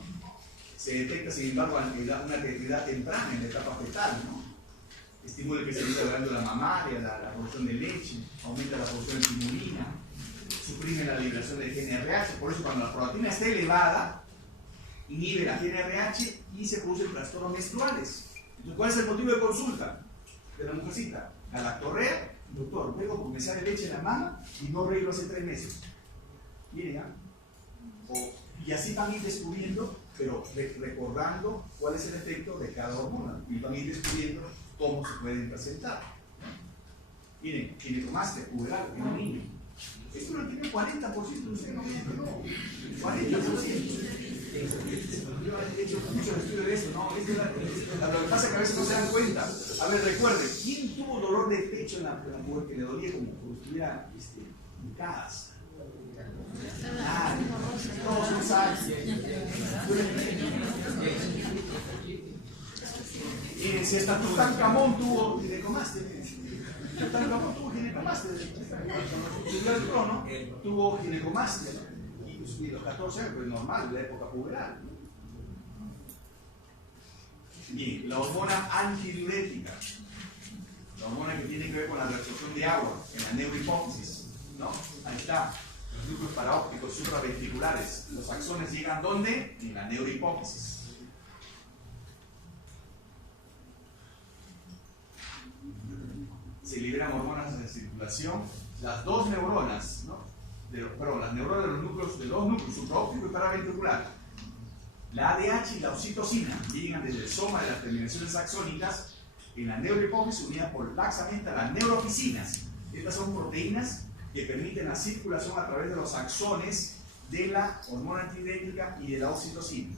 Se detecta, sin embargo, una edad temprana, en la etapa fetal, ¿no? Estimula el crecimiento de la glándula mamaria, la producción de leche, aumenta la producción de timurina, suprime la liberación de GnRH. Por eso, cuando la prolactina está elevada, inhibe la GnRH y se producen trastornos menstruales. Entonces, ¿cuál es el motivo de consulta de la mujercita? Galactorrea, doctor, luego porque me sale leche en la mama y no reglo hace 3 meses. Miren, y así van a ir descubriendo, pero recordando cuál es el efecto de cada hormona y van a ir descubriendo cómo se pueden presentar. Miren, ginecomastia puberal en un niño. Esto lo tiene 40% de ustedes, no, 40%. Yo he hecho muchos estudios de eso, ¿no? Lo que pasa es que a veces no se dan cuenta. A ver, recuerden, ¿quién tuvo dolor de pecho en la mujer que le dolía como si estuviera hincadas? Todos son sanos. Miren, si hasta Tutankamón tuvo ginecomastia, Tutankamón tuvo ginecomastia. Subió al trono, tuvo ginecomastia, ¿no? Y los 14 años, pues normal, de la época puberal. Bien, la hormona antidiurética. La hormona que tiene que ver con la reabsorción de agua en la neurohipófisis, ¿no? Ahí está. Los núcleos paraópticos supraventriculares. Los axones llegan ¿dónde? En la neurohipófisis. Se liberan hormonas de circulación. Las dos neuronas, ¿no? Las neuronas de los dos núcleos, supraóptico y paraventricular. La ADH y la oxitocina llegan desde el soma de las terminaciones axónicas en la neurohipófisis unida por laxamente a las neurofisinas. Estas son proteínas que permiten la circulación a través de los axones de la hormona antidiurética y de la oxitocina.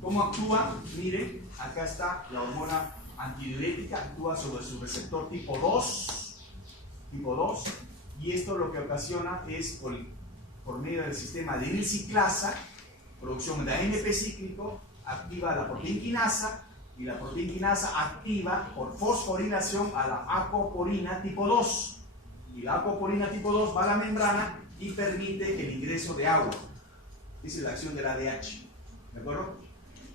¿Cómo actúa? Miren, acá está la hormona antidiurética, actúa sobre su receptor tipo 2, y esto lo que ocasiona es por medio del sistema de adenilciclasa, producción de AMP cíclico, activa la proteína quinasa, y la proteína quinasa activa por fosforilación a la acoporina tipo 2. Y la acoporina tipo 2 va a la membrana y permite el ingreso de agua. Esa es la acción del ADH. ¿De acuerdo?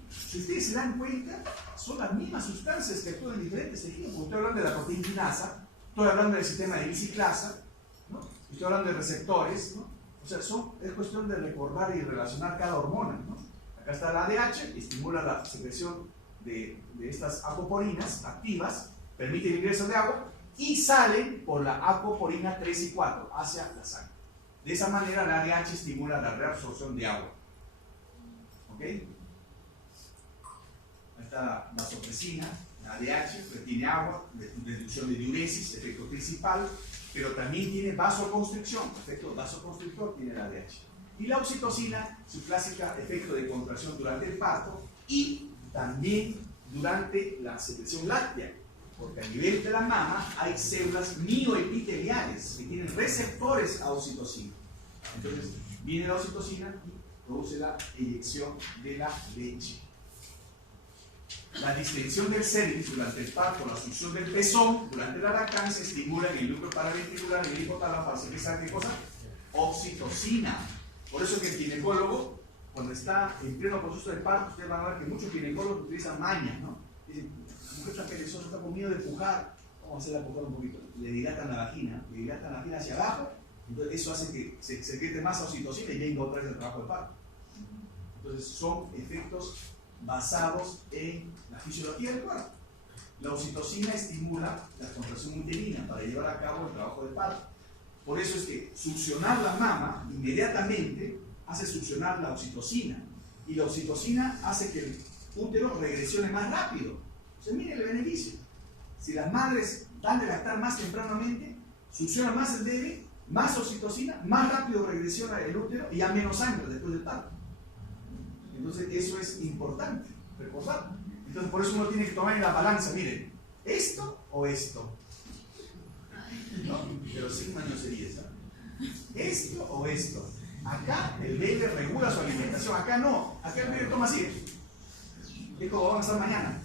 Si ustedes se dan cuenta, son las mismas sustancias que actúan en diferentes tejidos. Estoy hablando de la proteína quinasa, estoy hablando del sistema de biciclasa, ¿no? Estoy hablando de receptores, ¿no? O sea, es cuestión de recordar y relacionar cada hormona, ¿no? Acá está la ADH, estimula la secreción de estas acoporinas activas, permite el ingreso de agua y salen por la acoporina 3 y 4 hacia la sangre. De esa manera la ADH estimula la reabsorción de agua. ¿Ok? Ahí está la vasopresina, la ADH, que tiene agua, reducción de diuresis, efecto principal, pero también tiene vasoconstricción, efecto vasoconstrictor tiene la ADH. Y la oxitocina, su clásica efecto de contracción durante el parto y también durante la secreción láctea, porque a nivel de la mama hay células mioepiteliales que tienen receptores a oxitocina. Entonces viene la oxitocina y produce la eyección de la leche. La distensión del cervix durante el parto, la succión del pezón durante la lactancia estimulan el núcleo paraventricular y el hipotálamo para secretar ¿qué cosa? Oxitocina. Por eso que el ginecólogo, cuando está en pleno proceso de parto, ustedes van a ver que muchos ginecólogos utilizan mañas, ¿no? Dicen, la mujer está perezosa, está con miedo de pujar, vamos a hacerla pujar un poquito. Le dilatan la vagina hacia abajo, entonces eso hace que se secrete más oxitocina y venga otra vez el trabajo de parto. Entonces son efectos basados en la fisiología del cuerpo. La oxitocina estimula la contracción uterina para llevar a cabo el trabajo de parto. Por eso es que succionar la mama inmediatamente hace succionar la oxitocina. Y la oxitocina hace que el útero regresione más rápido. O sea, miren el beneficio. Si las madres dan de lactar más tempranamente, succiona más el bebé, más oxitocina, más rápido regresiona el útero y ya menos sangre después del parto. Entonces eso es importante recordar. Entonces por eso uno tiene que tomar en la balanza, miren, ¿esto o esto? ¿No? Pero sin mañosería, ¿sabes? ¿Esto o esto? Acá el bebé regula su alimentación, acá no. Acá el bebé toma así. Es como vamos a estar mañana.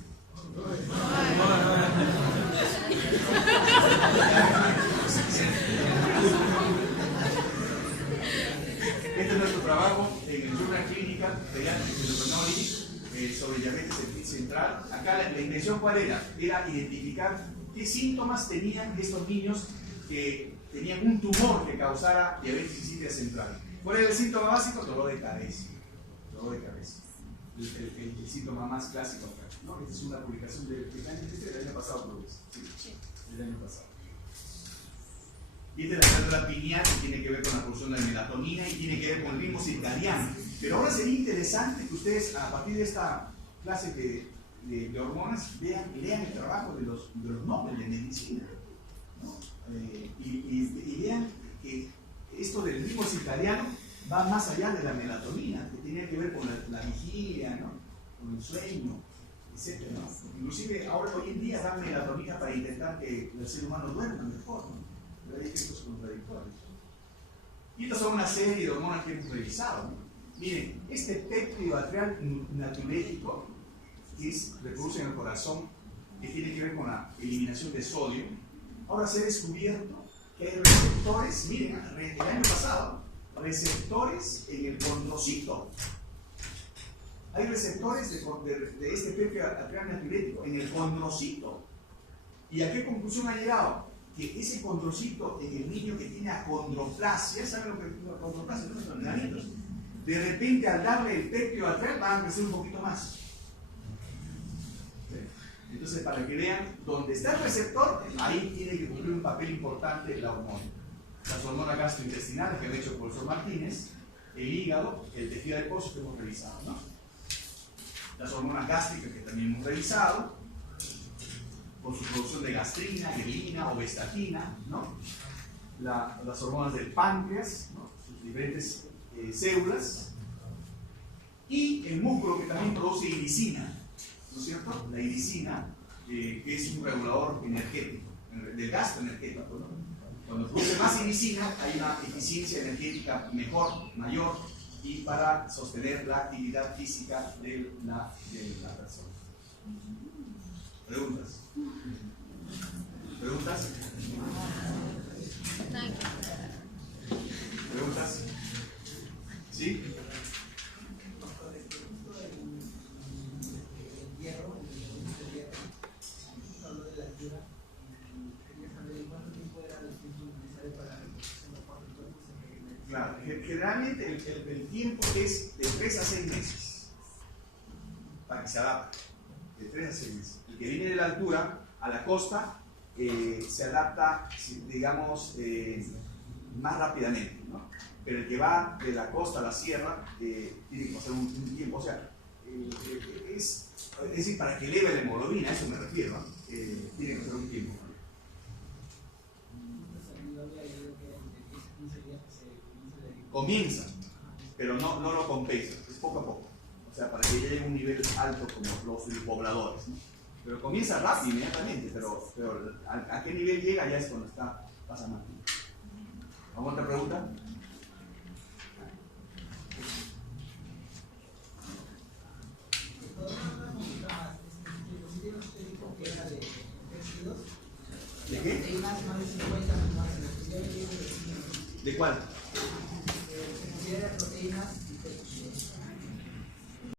Este es nuestro trabajo en el Journal Clinical Pediatric Endocrinology sobre diabetes central. Acá la intención ¿cuál era? Era identificar qué síntomas tenían estos niños que tenían un tumor que causara diabetes insípida central. ¿Cuál era el síntoma básico? Dolor de cabeza. Dolor de cabeza. El síntoma más clásico acá, ¿no? Esta es una publicación del año pasado, creo que es. Sí, del año pasado. Y esta es la célula pineal que tiene que ver con la producción de la melatonina y tiene que ver con el ritmo circadiano. Pero ahora sería interesante que ustedes, a partir de esta clase de hormonas, lean el trabajo de los Nobel de medicina, ¿no? Y vean que esto del ritmo circadiano va más allá de la melatonina, que tiene que ver con la vigilia, ¿no? Con el sueño, etc., ¿no? Inclusive ahora hoy en día dan melatonina para intentar que el ser humano duerma mejor, ¿no? Pero hay efectos contradictorios. Y estas son una serie de hormonas que hemos revisado, ¿no? Miren, este péptido atrial natriurético, que reproduce en el corazón, que tiene que ver con la eliminación de sodio, ahora se ha descubierto que hay receptores, miren, el año pasado, receptores en el condrocito. Hay receptores de este péptido atrial natriurético en el condrocito. ¿Y a qué conclusión ha llegado? Que ese condrocito en el niño que tiene acondroplasia, ¿saben lo que es la acondroplasia? De repente al darle el péptido atrás van a crecer un poquito más. Entonces, para que vean dónde está el receptor, ahí tiene que cumplir un papel importante la hormona. Las hormonas gastrointestinales que han hecho el profesor Martínez, el hígado, el tejido adiposo que hemos revisado, ¿no? Las hormonas gástricas que también hemos revisado, por su producción de gastrina, grelina o bestatina, ¿no? Las hormonas del páncreas, ¿no? Sus diferentes células, y el músculo que también produce irisina, ¿no es cierto? La irisina, que es un regulador energético, del gasto energético, ¿no? Cuando produce más irisina, hay una eficiencia energética mejor, mayor, y para sostener la actividad física de la persona. ¿Preguntas? ¿Preguntas? ¿Preguntas? ¿Sí? Claro, generalmente el tiempo es de 3 a 6 meses para que se adapte. De 3 a 6 meses. El que viene de la altura a la costa se adapta, digamos, más rápidamente, ¿no? Pero el que va de la costa a la sierra tiene que pasar un tiempo. O sea, es decir, para que eleve la hemoglobina, a eso me refiero, ¿no? Tiene que pasar un tiempo. Comienza, pero no lo compensa, es poco a poco. O sea, para que llegue a un nivel alto como los pobladores, ¿no? Pero comienza rápido, inmediatamente, pero ¿a qué nivel llega? Ya es cuando pasa más tiempo. ¿Alguna otra pregunta? ¿De qué? ¿De cuál? Proteínas y